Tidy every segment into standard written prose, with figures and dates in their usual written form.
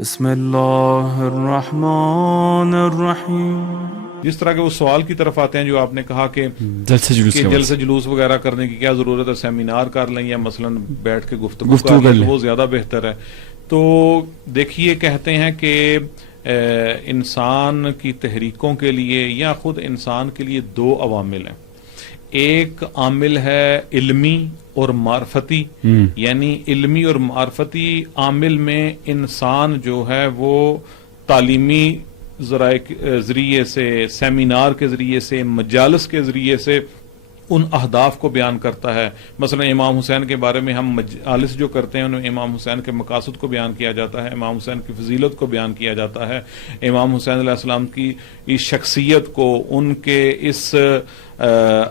بسم اللہ الرحمن الرحیم. جس طرح کے وہ سوال کی طرف آتے ہیں جو آپ نے کہا کہ جلسے جلوس وغیرہ کرنے کی کیا ضرورت ہے، سیمینار کر لیں یا مثلا بیٹھ کے گفتگو کر لیں، وہ زیادہ بہتر ہے. تو دیکھیے، کہتے ہیں کہ انسان کی تحریکوں کے لیے یا خود انسان کے لیے دو عوامل ہیں. ایک عامل ہے علمی اور معرفتی، یعنی علمی اور معرفتی عامل میں انسان جو ہے وہ تعلیمی ذریعے سے، سیمینار کے ذریعے سے، مجالس کے ذریعے سے ان اہداف کو بیان کرتا ہے. مثلا امام حسین کے بارے میں ہم مجالس جو کرتے ہیں ان میں امام حسین کے مقاصد کو بیان کیا جاتا ہے، امام حسین کی فضیلت کو بیان کیا جاتا ہے، امام حسین علیہ السلام کی اس شخصیت کو، ان کے اس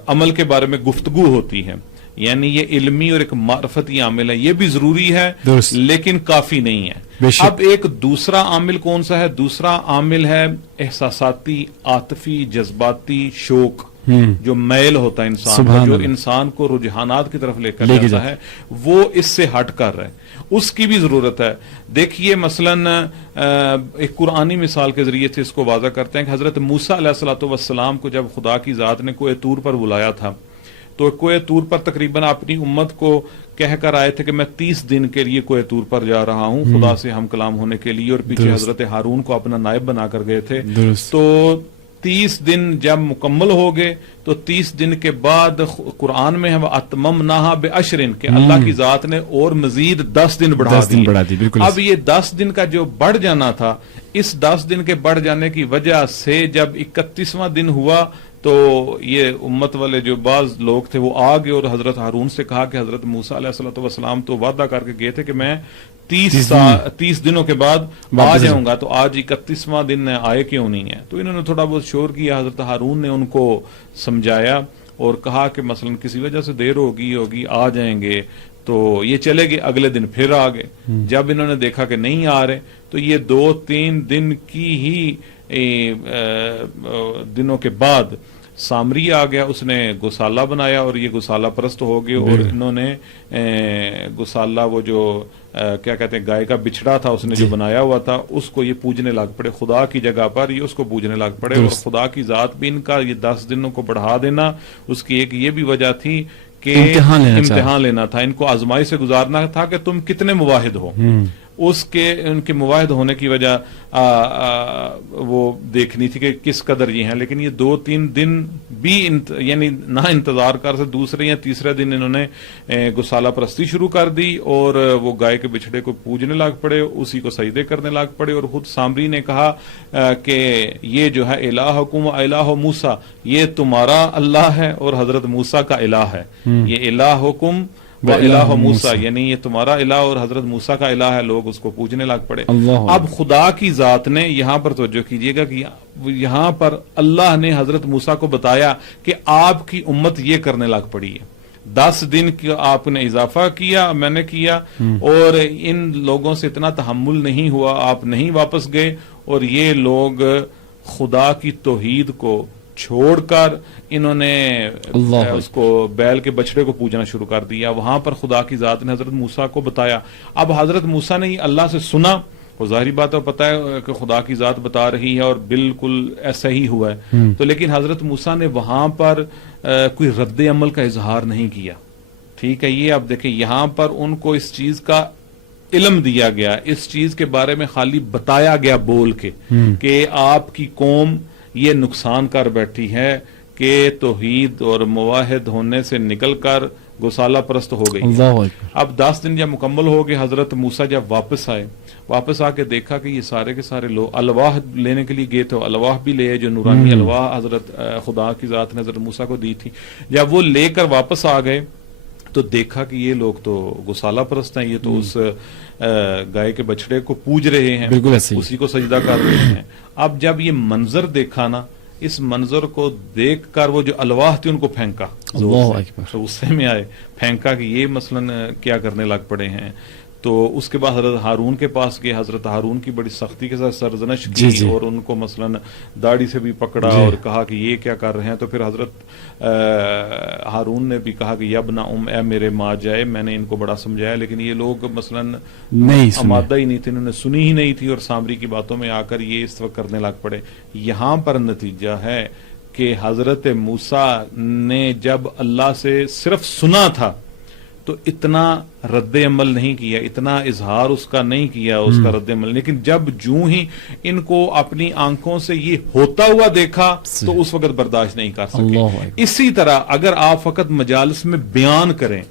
عمل کے بارے میں گفتگو ہوتی ہے. یعنی یہ علمی اور ایک معرفتی عامل ہے، یہ بھی ضروری ہے لیکن کافی نہیں ہے. اب ایک دوسرا عامل کون سا ہے؟ دوسرا عامل ہے احساساتی، عاطفی، جذباتی شوق، جو میل ہوتا ہے انسان کا، جو انسان کو رجحانات کی طرف لے کر جاتا ہے، وہ اس سے ہٹ کر رہے، اس کی بھی ضرورت ہے. دیکھیے مثلا ایک قرآنی مثال کے ذریعے سے اس کو واضح کرتے ہیں کہ حضرت موسیٰ علیہ السلام کو جب خدا کی ذات نے کوہ طور پر بلایا تھا تو کوہ طور پر تقریباً اپنی امت کو کہہ کر آئے تھے کہ میں 30 دن کے لیے کوہ طور پر جا رہا ہوں خدا سے ہم کلام ہونے کے لیے، اور پیچھے حضرت ہارون کو اپنا نائب بنا کر گئے تھے. تو 30 دن جب مکمل ہو گئے تو 30 دن کے بعد قرآن میں ہم اتممناہا بعشر کہ اللہ کی ذات نے اور مزید 10 دن بڑھا دی. اب یہ 10 دن کا جو بڑھ جانا تھا، اس 10 دن کے بڑھ جانے کی وجہ سے جب 31واں دن ہوا تو یہ امت والے جو بعض لوگ تھے وہ آگے اور حضرت ہارون سے کہا کہ حضرت موسیٰ علیہ السلام تو وعدہ کر کے گئے تھے کہ میں 30 دنوں کے بعد آ جاؤں گا، تو آج 31واں دن آئے کیوں نہیں ہے؟ تو انہوں نے تھوڑا بہت شور کیا، حضرت ہارون نے ان کو سمجھایا اور کہا کہ مثلا کسی وجہ سے دیر ہوگی آ جائیں گے. تو یہ چلے گئے، اگلے دن پھر آ گئے. جب انہوں نے دیکھا کہ نہیں آ رہے تو یہ 2-3 دن کی ہی دنوں کے بعد سامری آ گیا، اس نے گوسالہ بنایا اور یہ گوسالہ پرست ہو گئے، اور انہوں نے گوسالہ وہ جو کیا کہتے ہیں گائے کا بچھڑا تھا اس نے جو بنایا ہوا تھا اس کو یہ پوجنے لگ پڑے، خدا کی جگہ پر یہ اس کو پوجنے لگ پڑے. اور خدا کی ذات بھی ان کا یہ 10 دنوں کو بڑھا دینا، اس کی ایک یہ بھی وجہ تھی کہ امتحان لینا تھا، ان کو آزمائی سے گزارنا تھا کہ تم کتنے مواحد ہو. ان کے مواحد ہونے کی وجہ وہ دیکھنی تھی کہ کس قدر یہ ہیں. لیکن یہ 2-3 دن بھی یعنی نہ انتظار کر سے دوسرے یا تیسرے دن انہوں نے گوسالہ پرستی شروع کر دی اور وہ گائے کے بچھڑے کو پوجنے لگ پڑے، اسی کو سجدے کرنے لگ پڑے. اور خود سامری نے کہا کہ یہ جو ہے الہکم و الہ موسیٰ، یہ تمہارا اللہ ہے اور حضرت موسیٰ کا الہ ہے. یہ الہکم و الہ موسیٰ یعنی یہ تمہارا الہ اور حضرت موسیٰ کا الہ ہے. لوگ اس کو پوجنے لگ پڑے. اب خدا کی ذات نے یہاں پر توجہ کیجئے گا کہ یہاں پر اللہ نے حضرت موسیٰ کو بتایا کہ آپ کی امت یہ کرنے لگ پڑی ہے. 10 دن کی آپ نے اضافہ کیا، میں نے کیا، اور ان لوگوں سے اتنا تحمل نہیں ہوا، آپ نہیں واپس گئے، اور یہ لوگ خدا کی توحید کو چھوڑ کر انہوں نے اس کو بیل کے بچڑے کو پوجنا شروع کر دیا. وہاں پر خدا کی ذات نے حضرت موسیٰ کو بتایا. اب حضرت موسیٰ نے اللہ سے سنا، وہ ظاہری بات ہے، پتہ ہے کہ خدا کی ذات بتا رہی ہے اور بالکل ایسا ہی ہوا ہے. تو لیکن حضرت موسیٰ نے وہاں پر کوئی رد عمل کا اظہار نہیں کیا. ٹھیک ہے، یہ اب دیکھیں یہاں پر ان کو اس چیز کا علم دیا گیا، اس چیز کے بارے میں خالی بتایا گیا بول کے کہ آپ کی قوم یہ نقصان کر بیٹھی ہے کہ توحید اور موحد ہونے سے نکل کر گوسالہ پرست ہو گئی. اب 10 دن جب مکمل ہو گئے، حضرت موسیٰ جب واپس آ کے دیکھا کہ یہ سارے کے سارے لوگ الواح لینے کے لیے گئے تھے، الواح بھی لے جو نورانی الواح حضرت خدا کی ذات نے حضرت موسیٰ کو دی تھی. جب وہ لے کر واپس آ گئے تو دیکھا کہ یہ لوگ تو گوسالہ پرست ہیں، یہ تو اس گائے کے بچڑے کو پوج رہے ہیں، اسی کو سجدہ کر رہے ہیں. اب جب یہ منظر دیکھا نا، اس منظر کو دیکھ کر وہ جو الواح تھی ان کو پھینکا، غصے میں آئے، پھینکا کہ یہ مثلا کیا کرنے لگ پڑے ہیں. تو اس کے بعد حضرت ہارون کے پاس گئے، حضرت ہارون کی بڑی سختی کے ساتھ سرزنش کی اور ان کو مثلاً داڑھی سے بھی پکڑا اور کہا کہ یہ کیا کر رہے ہیں. تو پھر حضرت ہارون نے بھی کہا کہ یبنا اے میرے ماں جائے، میں نے ان کو بڑا سمجھایا لیکن یہ لوگ مثلاً آمادہ ہی نہیں تھے، انہوں نے سنی ہی نہیں تھی اور سامری کی باتوں میں آ کر یہ اس وقت کرنے لگ پڑے. یہاں پر نتیجہ ہے کہ حضرت موسیٰ نے جب اللہ سے صرف سنا تھا تو اتنا رد عمل نہیں کیا، اتنا اظہار اس کا نہیں کیا اس کا رد عمل، لیکن جب جوں ہی ان کو اپنی آنکھوں سے یہ ہوتا ہوا دیکھا تو اس وقت برداشت نہیں کر سکے. اسی طرح اگر آپ فقط مجالس میں بیان کریں،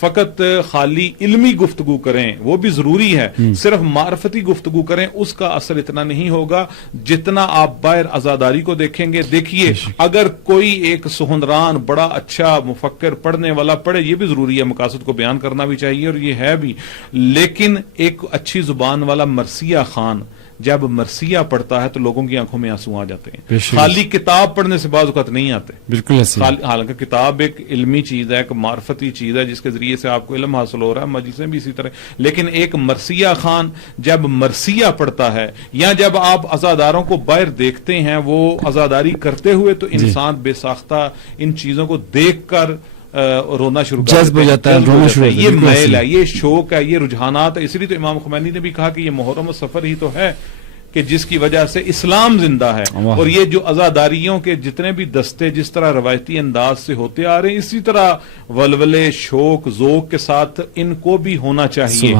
فقط خالی علمی گفتگو کریں، وہ بھی ضروری ہے، صرف معرفتی گفتگو کریں، اس کا اثر اتنا نہیں ہوگا جتنا آپ باہر عزاداری کو دیکھیں گے. دیکھیے اگر کوئی ایک سہنران بڑا اچھا مفکر پڑھنے والا پڑھے، یہ بھی ضروری ہے، مقاصد کو بیان کرنا بھی چاہیے اور یہ ہے بھی، لیکن ایک اچھی زبان والا مرثیہ خان جب مرثیہ پڑھتا ہے تو لوگوں کی آنکھوں میں آنسو آ جاتے ہیں. خالی کتاب پڑھنے سے بعض اوقات نہیں آتے. بالکل، حالانکہ کتاب ایک علمی چیز ہے، ایک معرفتی چیز ہے جس کے ذریعے سے آپ کو علم حاصل ہو رہا ہے، مجلسیں بھی اسی طرح، لیکن ایک مرثیہ خان جب مرثیہ پڑھتا ہے یا جب آپ عزاداروں کو باہر دیکھتے ہیں وہ عزاداری کرتے ہوئے، تو انسان بے ساختہ ان چیزوں کو دیکھ کر رونا شروع کر جذب ہو جاتا ہے. یہ میل ہے، یہ شوق ہے، یہ رجحانات ہے. اس لیے تو امام خمینی نے بھی کہا کہ یہ محرم و سفر ہی تو ہے کہ جس کی وجہ سے اسلام زندہ ہے. اور یہ جو عزاداریوں کے جتنے بھی دستے جس طرح روایتی انداز سے ہوتے آ رہے ہیں، اسی طرح ولولے، شوق، ذوق کے ساتھ ان کو بھی ہونا چاہیے.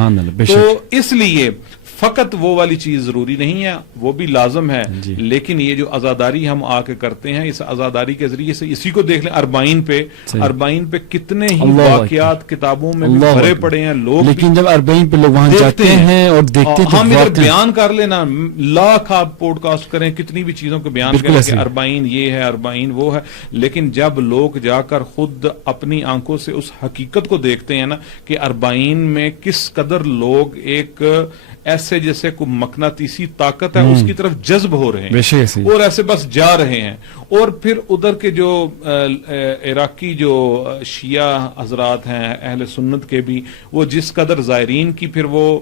تو اس لیے فقط وہ والی چیز ضروری نہیں ہے، وہ بھی لازم ہے، لیکن یہ جو عزاداری ہم آ کے کرتے ہیں، اس عزاداری کے ذریعے سے اسی کو دیکھ لیں. اربعین پہ کتنے ہی واقعات کتابوں میں بھرے پڑے ہیں لوگ، لیکن جب اربعین پہ لوگ وہاں جاتے ہیں اور دیکھتے ہیں، ہم ادھر بیان کر لینا، لاکھ آپ پوڈ کاسٹ کریں، کتنی بھی چیزوں کو بیان کریں کہ اربعین یہ ہے، اربعین وہ ہے، لیکن جب لوگ جا کر خود اپنی آنکھوں سے اس حقیقت کو دیکھتے ہیں نا کہ اربعین میں کس قدر لوگ ایک ایسے جیسے کوئی مقناطیسی طاقت ہے اس کی طرف جذب ہو رہے ہیں اور ایسے بس جا رہے ہیں. اور پھر ادھر کے جو عراقی جو شیعہ حضرات ہیں اہل سنت کے بھی، وہ جس قدر زائرین کی پھر وہ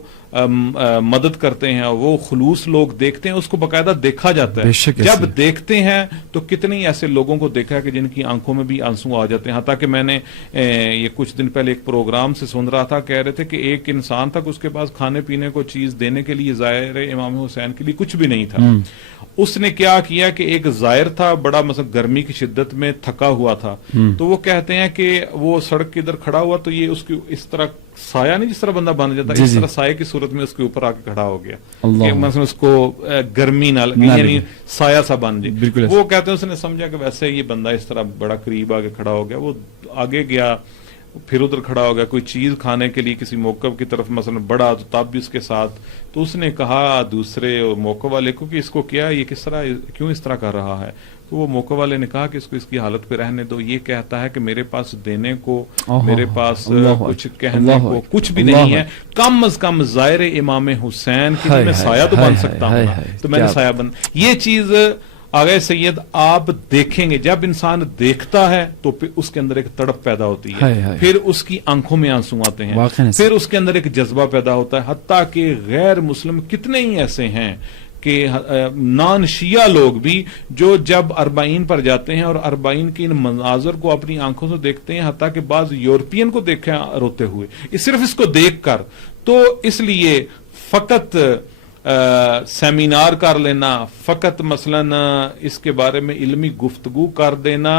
مدد کرتے ہیں، وہ خلوص لوگ دیکھتے ہیں، اس کو باقاعدہ دیکھا جاتا ہے. جب دیکھتے ہیں تو کتنے ایسے لوگوں کو دیکھا کہ جن کی آنکھوں میں بھی آنسو آ جاتے ہیں. حتیٰ کہ میں نے یہ کچھ دن پہلے ایک پروگرام سے سن رہا تھا، کہہ رہے تھے کہ ایک انسان تک اس کے پاس کھانے پینے کو چیز دینے کے لیے زائر امام حسین کے لیے کچھ بھی نہیں تھا. اس نے کیا کیا کہ ایک زائر تھا بڑا، مثلا گرمی کی شدت میں تھکا ہوا تھا، تو وہ کہتے ہیں کہ وہ سڑک کے ادھر کھڑا ہوا تو یہ اس کی اس طرح سایہ نہیں، جس طرح بندہ بن جاتا ہے، اس طرح سایہ کی صورت میں اس کے اوپر آ کے کھڑا ہو گیا کہ مثلا اس کو گرمی نہ لگی، یعنی سایہ سا بن جائے. وہ کہتے ہیں اس نے سمجھا کہ ویسے یہ بندہ اس طرح بڑا قریب آ کے کھڑا ہو گیا. وہ آگے گیا، پھر ادھر کھڑا ہو گیا کوئی چیز کھانے کے لیے کسی موقف کی طرف مثلا بڑا، تو تب بھی اس کے ساتھ، تو اس نے کہا دوسرے موقع والے کو کہ اس کو کیا، یہ کس طرح کیوں اس طرح کر رہا ہے؟ تو وہ موقع والے نے کہا کہ اس کو اس کی حالت پہ رہنے دو، یہ کہتا ہے کہ میرے پاس دینے کو، میرے پاس کچھ کہنے کو کچھ بھی نہیں ہے، کم از کم زائر امام حسین کی میں سایہ تو بن سکتا ہوں، تو میں نے سایہ بن. یہ چیز آگے سید آپ دیکھیں گے، جب انسان دیکھتا ہے تو پھر اس کے اندر ایک تڑپ پیدا ہوتی ہے، پھر اس کی آنکھوں میں آنسو آتے ہیں، پھر اس کے اندر ایک جذبہ پیدا ہوتا ہے. حتیٰ کہ غیر مسلم کتنے ہی ایسے ہیں کہ نان شیعہ لوگ بھی جو جب اربعین پر جاتے ہیں اور اربعین کے ان مناظر کو اپنی آنکھوں سے دیکھتے ہیں، حتیٰ کہ بعض یورپین کو دیکھا روتے ہوئے صرف اس کو دیکھ کر. تو اس لیے فقط سیمینار کر لینا، فقط مثلا اس کے بارے میں علمی گفتگو کر دینا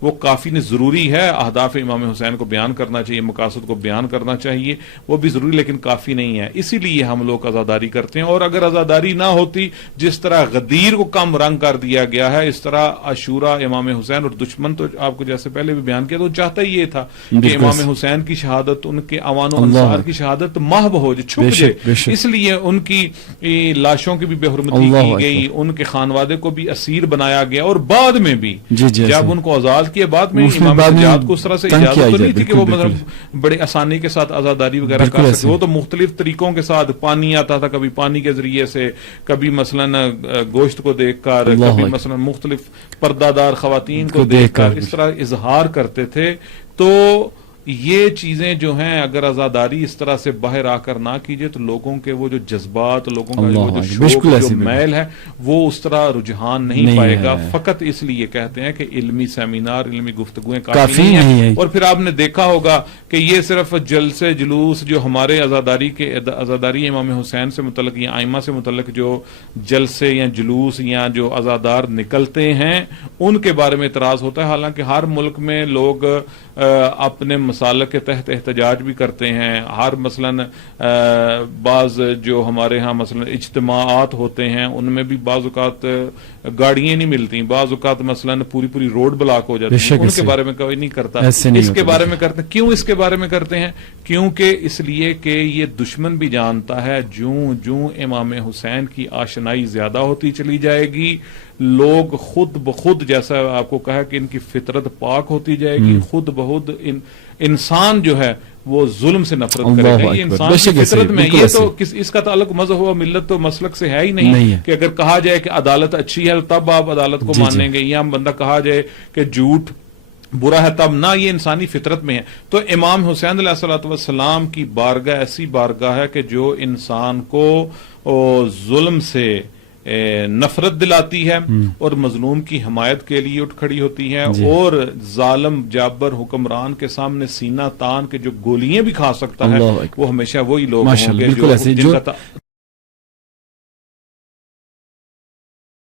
وہ کافی نہیں، ضروری ہے اہداف امام حسین کو بیان کرنا چاہیے، مقاصد کو بیان کرنا چاہیے، وہ بھی ضروری، لیکن کافی نہیں ہے. اسی لیے ہم لوگ عزاداری کرتے ہیں. اور اگر عزاداری نہ ہوتی، جس طرح غدیر کو کم رنگ کر دیا گیا ہے، اس طرح عاشورہ امام حسین، اور دشمن تو آپ کو جیسے پہلے بھی بیان کیا تو چاہتا ہی یہ تھا کہ امام حسین کی شہادت، ان کے اوان و انصار کی شہادت محو ہو جائے، چھپ جائے. اس لیے ان کی لاشوں کی بھی بے حرمتی کی گئی، ان کے خانوادے کو بھی اسیر بنایا گیا، اور بعد میں بھی جب ان کو آزاد کے بعد میں امام سجاد کو اس طرح سے اجازت تو نہیں تھی کہ وہ مطلب بڑے آسانی کے ساتھ عزاداری وغیرہ کر سکتے. وہ تو مختلف طریقوں کے ساتھ، پانی آتا تھا، کبھی پانی کے ذریعے سے، کبھی مثلا گوشت کو دیکھ کر، کبھی مثلا مختلف پردہ دار خواتین کو دیکھ کر اس طرح اظہار کرتے تھے. تو یہ چیزیں جو ہیں اگر عزاداری اس طرح سے باہر آ کر نہ کیجئے تو لوگوں کے وہ جو جذبات، لوگوں کا وہ جو شوق، جو میل ہے وہ اس طرح رجحان نہیں پائے گا. فقط اس لیے کہتے ہیں کہ علمی سیمینار، علمی گفتگویں کافی نہیں ہیں. اور پھر آپ نے دیکھا ہوگا کہ یہ صرف جلسے جلوس جو ہمارے عزاداری امام حسین سے متعلق یا ائمہ سے متعلق جو جلسے یا جلوس یا جو عزادار نکلتے ہیں ان کے بارے میں اعتراض ہوتا ہے. حالانکہ ہر ملک میں لوگ اپنے مسالک کے تحت احتجاج بھی کرتے ہیں. ہر مثلاً بعض جو ہمارے ہاں مثلاً اجتماعات ہوتے ہیں ان میں بھی بعض اوقات گاڑیاں نہیں ملتی، بعض اوقات مثلاً پوری روڈ بلاک ہو جاتی ہے. ان کے بارے میں کوئی نہیں کرتا. اس کے بارے میں کرتے کیوں؟ اس کے بارے میں کرتے ہیں کیونکہ اس لیے کہ یہ دشمن بھی جانتا ہے جوں امام حسین کی آشنائی زیادہ ہوتی چلی جائے گی، لوگ خود بخود، جیسا آپ کو کہا کہ ان کی فطرت پاک ہوتی جائے گی، خود بخود انسان جو ہے وہ ظلم سے نفرت کرے گا. یہ انسان کی فطرت میں. یہ تو اس کا تعلق مذہب و ملت تو مسلک سے ہے ہی نہیں کہ اگر کہا جائے کہ عدالت اچھی ہے تب آپ عدالت کو مانیں گے، یا بندہ کہا جائے کہ جھوٹ برا ہے تب نہ. یہ انسانی فطرت میں ہے. تو امام حسین علیہ الصلوۃ والسلام کی بارگاہ ایسی بارگاہ ہے کہ جو انسان کو ظلم سے نفرت دلاتی ہے اور مظلوم کی حمایت کے لیے اٹھ کھڑی ہوتی ہے، اور ظالم جابر حکمران کے سامنے سینہ تان کے جو گولیاں بھی کھا سکتا ہے وہ ہمیشہ وہی لوگ ہوں گے